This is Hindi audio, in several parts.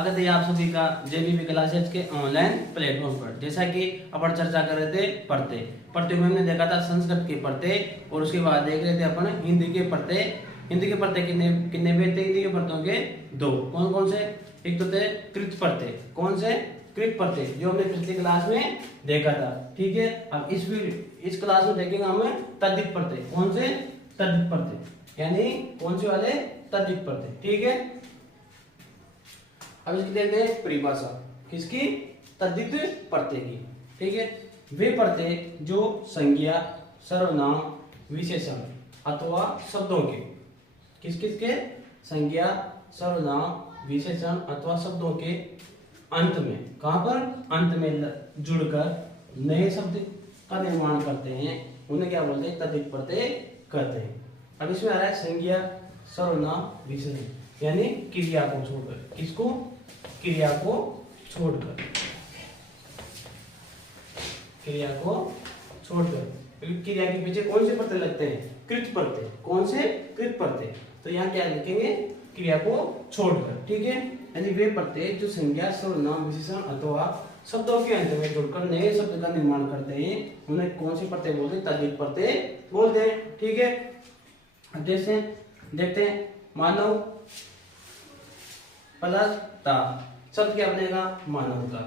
स्वागत है आप सभी का जेबीपी क्लासेज के ऑनलाइन प्लेटफॉर्म पर। जैसा कि अपन चर्चा कर रहे थे पढ़ते हुए हमने देखा था संस्कृत के पढ़ते और उसके बाद देख रहे थे अपन हिंदी के पढ़ते। हिंदी के पढ़ते कितने भेद थे? हिंदी के पढ़तों के दो। कौन कौन से? एक तो थे कृत पढ़ते। कौन से? कृत पढ़ते, जो हमने पिछली क्लास में देखा था। ठीक है, अब इस क्लास में देखेंगे हमें तद्धित पढ़ते। कौन से? तद्धित पढ़ते, यानी कौन से वाले? तद्धित पढ़ते। ठीक है, अब इसकी देखते हैं परिभाषा। किसकी? तद्धित पढ़ते की। ठीक है, वे पढ़ते जो संज्ञा, सर्वनाम, विशेषण अथवा शब्दों के किस के? संज्ञा, सर्वनाम, विशेषण अथवा शब्दों के अंत में, कहां पर? अंत में जुड़कर नए शब्द का निर्माण करते हैं, उन्हें क्या बोलते हैं? तद्धित पढ़ते कहते हैं। अब इसमें आ रहा है संज्ञा, सर्वनाम, विशेषण, यानी क्रिया को छोड़कर। किसको? क्रिया को छोड़कर। क्रिया को छोड़कर। क्रिया के पीछे कौन से प्रत्यय लगते हैं? कृत प्रत्यय। कौन से? कृत प्रत्यय। तो यहाँ क्या लिखेंगे? क्रिया को छोड़कर। ठीक है, यानी वे प्रत्यय जो संज्ञा, सर्वनाम, विशेषण अथवा शब्दों के अंत में जुड़कर नए शब्द का निर्माण करते हैं, उन्हें कौन से प्रत्यय बोलते हैं? तद्धित प्रत्यय बोलते हैं। ठीक है, अब जैसे देखते हैं, मानव प्लस ता, शब्द क्या बनेगा? मानवता।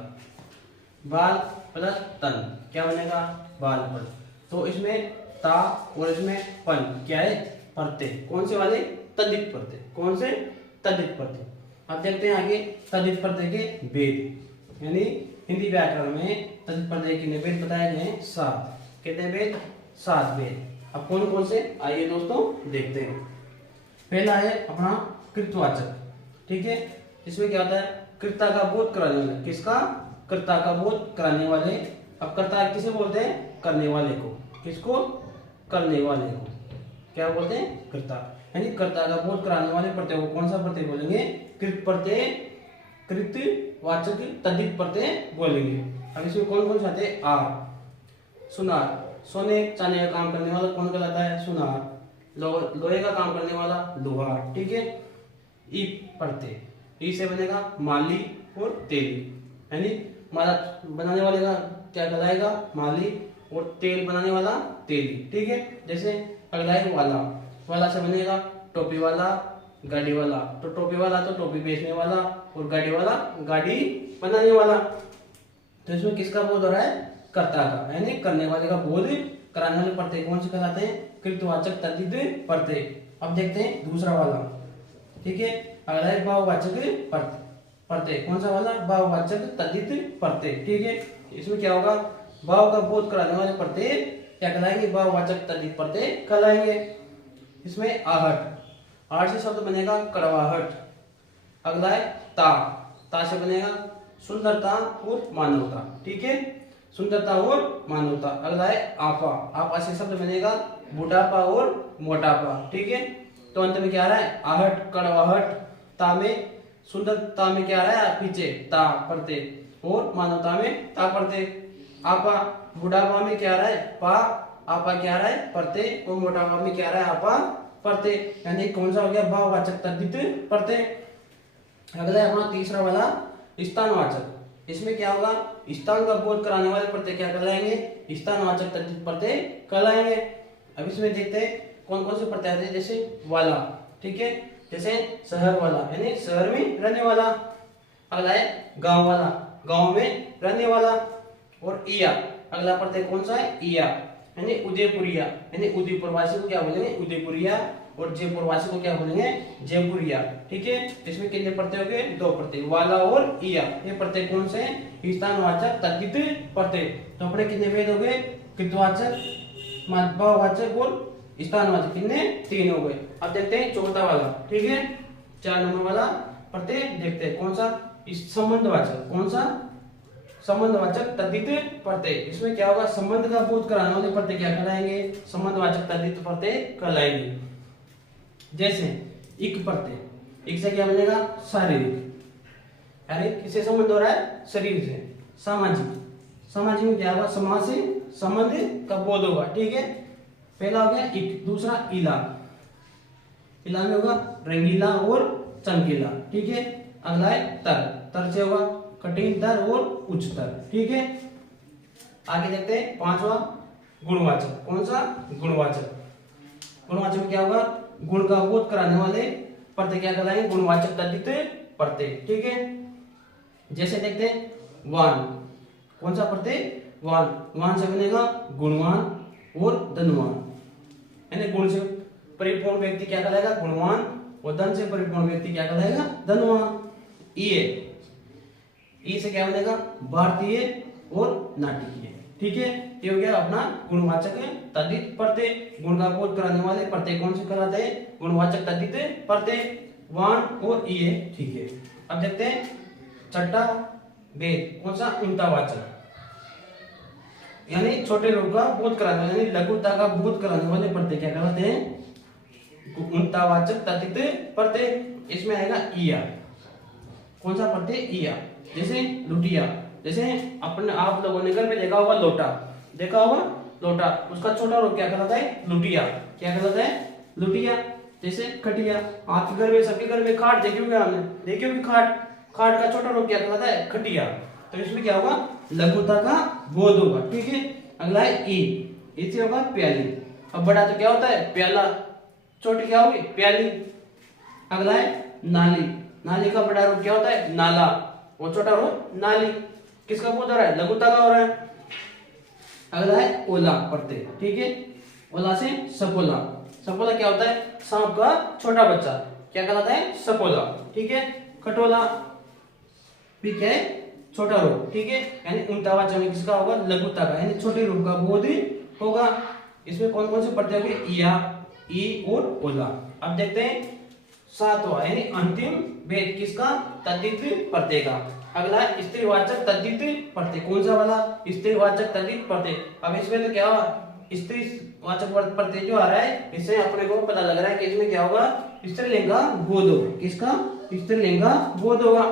बाल प्लस तन, क्या बनेगा? बालपन। तो इसमें ता और इसमें पन क्या है? प्रत्यय। कौन से वाले? तद्धित प्रत्यय। कौन से? तद्धित प्रत्यय। अब देखते हैं आगे तद्धित प्रत्यय के भेद, यानी हिंदी व्याकरण में तद्धित प्रत्यय के भेद बताए गए हैं 7। कितने भेद? 7 भेद। अब कौन कौन से? आइए दोस्तों देखते हैं। पहला है अपना कृतवाचक। ठीक है, इसमें क्या होता है? कर्ता का बोध कराने वाले। किसका? कर्ता का बोध कराने वाले। अब कर्ता किसे बोलते हैं? करने वाले को। किसको? करने वाले को क्या बोलते हैं? कर्ता। यानी कर्ता का बोध कराने वाले प्रत्यय को कौन सा प्रत्यय बोलेंगे? कृत प्रत्यय, कृतवाचक, तद्धित प्रत्यय बोलेंगे। अब इसमें कौन कौन से आते हैं? आर, सुनार, सोने चांदी का काम करने वाला कौन कहलाता है? सुनार। लोहे का काम करने वाला लोहार। ठीक है, ई प्रत्यय, ई से बनेगा माली और तेली, यानी माला बनाने वाले का क्या कहलाएगा? माली, और तेल बनाने वाला तेली। ठीक है, जैसे अगला है वाला। वाला से बनेगा टोपी वाला, गाड़ी वाला। तो टोपी वाला तो टोपी बेचने वाला, और गाड़ी वाला गाड़ी बनाने वाला। तो इसमें किसका बोध हो रहा है? कर्ता का, यानी करने वाले का बोध कराने वाले प्रत्यय कौन से कहलाते हैं? कृतवाचक, तद्धित प्रत्यय। अब देखते हैं दूसरा वाला। ठीक है, अगला है भाववाचक प्रत्यय। कौन सा वाला? भाववाचक, तद्धित प्रत्यय। ठीक है, इसमें क्या होगा? भाव का बोध कराने वाले प्रत्यय क्या कहलाएंगे? भाववाचक, तद्धित प्रत्यय कहलाएंगे। इसमें आहट, आहट से शब्द बनेगा कड़वाहट। अगला है ता, ता से बनेगा सुंदरता और मानवता। ठीक है, सुंदरता और मानवता। अगला है आपा, आपा से शब्द बनेगा बुढ़ापा और मोटापा। ठीक है, तो अंत में क्या आ रहा है? आहट, कड़वाहट। ता में, सुंदरता में क्या आ रहा है? पीछे ता प्रत्यय, और मानवता में ता प्रत्यय। आपा, बुढ़ापा में क्या आ रहा है? पा, आपा क्या आ रहा है? प्रत्यय, और मोटापा में क्या आ रहा है? आपा प्रत्यय। यानी कौन सा हो गया? भाववाचक, तद्धित प्रत्यय। अगला है अपना तीसरा वाला स्थानवाचक। इसमें क्या होगा? स्थान का बोध कराने वाले प्रत्यय क्या कहलाएंगे? स्थानवाचक, तद्धित प्रत्यय कहलाएंगे। अब इसमें देखते हैं कौन कौन से प्रत्यय आते हैं। जैसे वाला, ठीक है, जैसे शहर वाला, यानी शहर में रहने वाला। अगला है गांव वाला, गांव में रहने वाला। और इया, अगला प्रत्यय कौन सा है? इया, यानी उदयपुरिया, यानी उदयपुर वासी को क्या बोलेंगे? उदयपुरिया, और जयपुर वासी को क्या बोलेंगे? जयपुरिया। ठीक है, इसमें कितने प्रत्यय हो गए? 2 प्रत्यय, वाला और इया। ये प्रत्यय कौन से हैं? स्थानवाचक, तद्धित प्रत्यय। तो अपने कितने भेद हो गए? कृतवाचक, भाववाचक और स्थानवाचक। कितने? 3 हो गए। अब देखते हैं चौथा वाला। ठीक है, 4 नंबर वाला प्रत्यय देखते हैं कौन सा? संबंधवाचक। कौन सा? संबंधवाचक, तद्धित प्रत्यय। इसमें क्या होगा? संबंध का बोध कराने वाले प्रत्यय क्या कहलाएंगे? संबंधवाचक, तद्धित प्रत्यय कहलाएंगे। जैसे इक प्रत्यय, इक से क्या बनेगा? शारीरिक, यानी किससे संबंध हो रहा है? शरीर से। सामाजिक, सामाजिक में क्या होगा? समाज से संबंध का बोध होगा। ठीक है, पहला हो गया इक, दूसरा इला, इला में होगा रंगीला और चमकीला। ठीक है, अगला है तर, तर से होगा कठिन तर और उच्चतर। ठीक है, आगे देखते हैं पांचवा गुणवाचक। कौन सा? गुणवाचक। गुणवाचक में क्या होगा? गुण का बोध कराने वाले प्रत्यय क्या कहलाएंगे? गुणवाचक तद्धित प्रत्यय। ठीक है, जैसे देखते हैं वान। कौन सा प्रत्यय? वान। वान से बनेगा गुणवान और धनवान, यानी गुण से परिपूर्ण व्यक्ति क्या कहलाएगा? गुणवान, और धन से परिपूर्ण व्यक्ति क्या कहलाएगा? धनवान। ई से क्या बनेगा? भारतीय और नाटकीय। ठीक है, ये हो गया अपना गुणवाचक तद्धित प्रत्यय। गुण का बोध कराने वाले प्रत्यय कौन से कहलाते हैं? गुणवाचक तद्धित प्रत्यय, वान और ई। ठीक है, अब देखते हैं छठा भेद। कौन सा? उम्तावाचक, यानी छोटे रूप का बोध कराने वाले, यानी लघुता का बोध कराने वाले प्रत्यय क्या कहलाते हैं? उम्तावाचक तद्धित प्रत्यय। इसमें आएगा ईया। कौन सा प्रत्यय? ईया। जैसे लुटिया, जैसे अपने आप लोगों ने घर में देखा होगा लोटा, देखा होगा लोटा, उसका छोटा रूप क्या कहलाता है? लुटिया। क्या कहलाता है? लुटिया। जैसे खटिया, आपके घर में, सबके घर में खाट देखी होगी आपने, देखी होगी खाट, खाट का छोटा रूप क्या कहलाता है? खटिया। तो इसमें क्या होगा? लघुता का बोध होगा। ठीक है, अगला है ई। इससे होगा प्याली। अब बड़ा तो क्या होता है? प्याला। छोटी क्या होगी? प्याली। अगला है नाली। नाली का बड़ा रूप क्या होता है? नाला, और छोटा रूप नाली। किसका बोध हो रहा है? लघुता का हो रहा है। अगला है ओला प्रत्यय। ठीक है, ओला से सपोला। सपोला क्या होता है? सांप का छोटा बच्चा, क्या कहलाता है? सपोला। ठीक है, खटोला भी क्या है? छोटा रूप। ठीक है, यानी उम्तावाचक में किसका होगा? लघुता का, यानी छोटे रूप का बोध होगा। इसमें कौन कौन से प्रत्यय होंगे? इया, ई और ओला। अब देखते हैं सातवां, यानी अंतिम भेद किसका? तद्धित प्रत्यय का। अगला है स्त्रीवाचक तद्धित प्रत्यय। कौन सा वाला? स्त्रीवाचक तद्धित प्रत्यय। अब इसमें तो क्या हुआ? स्त्रीवाचक प्रत्यय जो आ रहा है, इससे अपने को पता लग रहा है कि इसमें क्या होगा? स्त्रीलिंग का बोध होगा। किसका? स्त्रीलिंग का बोध होगा,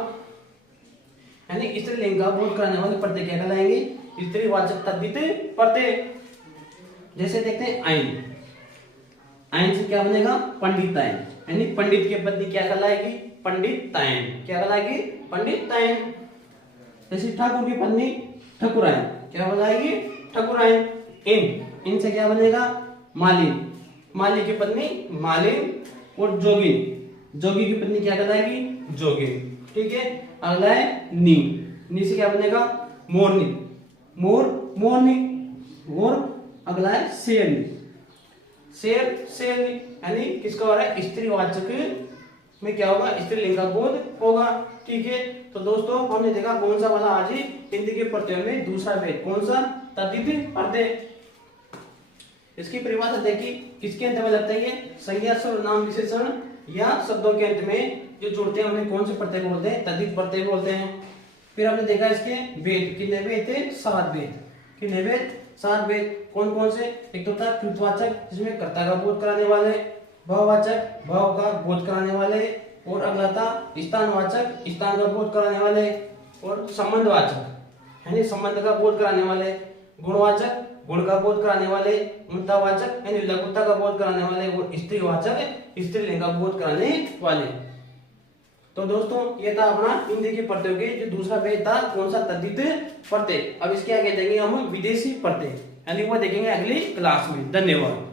यानी स्त्रीलिंग का बोध कराने वाले प्रत्यय क्या कहलाएंगे? स्त्रीवाचक तद्धित प्रत्यय। जैसे देखते हैं आइन। आइन से क्या बनेगा? पंडितायन, यानी पंडित की पत्नी क्या कहलाएगी? पंडितायन। क्या कहलाएगी? पंडितायन। जैसे ठाकुर की पत्नी ठकुरायन, क्या बनाएगी? ठकुरायन। इन से क्या बनेगा? मालिन। माली की पत्नी मालिन, और जोगिन। जोगी की पत्नी क्या कहलाएगी? जोगिन। ठीक है, अगला है नी। नी से क्या बनेगा? मोरनी। मोरनी। और अगला है शेरनी। शेरनी, यानी किसका हो रहा है? स्त्रीवाचक में क्या होगा? स्त्रीलिंग का बोध होगा। ठीक है, तो दोस्तों हमने देखा कौन सा वाला आज ही हिंदी के प्रत्ययों में दूसरा भेद। कौन सा? तद्धित प्रत्यय। इसकी परिभाषा देखी, किसके अंत में लगता है? ये संज्ञा, सर्वनाम, विशेषण या शब्दों के अंत में जो जुड़ते हैं उन्हें कौन से प्रत्यय बोलते हैं? तद्धित प्रत्यय बोलते हैं। फिर हमने देखा इसके भेद, कितने भेद थे? 7 भेद। कितने भेद? 7 भेद। कौन कौन से? एक तो था कृतवाचक, जिसमें कर्ता का बोध कराने वाले, भाववाचक, भाव का बोध कराने वाले, और अगला था स्थानवाचक, स्थान का बोध कराने वाले, और संबंधवाचक, यानी संबंध का बोध कराने वाले, गुणवाचक, गुण का बोध कराने वाले, उम्तावाचक यानी लघुता का बोध कराने वाले, और स्त्रीवाचक, स्त्रीलिंग का बोध कराने वाले। तो दोस्तों ये था अपना हिंदी के प्रत्ययों के जो दूसरा भेद था, कौन सा? तद्धित प्रत्यय। अब इसके आगे देखेंगे हम विदेशी प्रत्यय, यानी वो देखेंगे अगली क्लास में। धन्यवाद।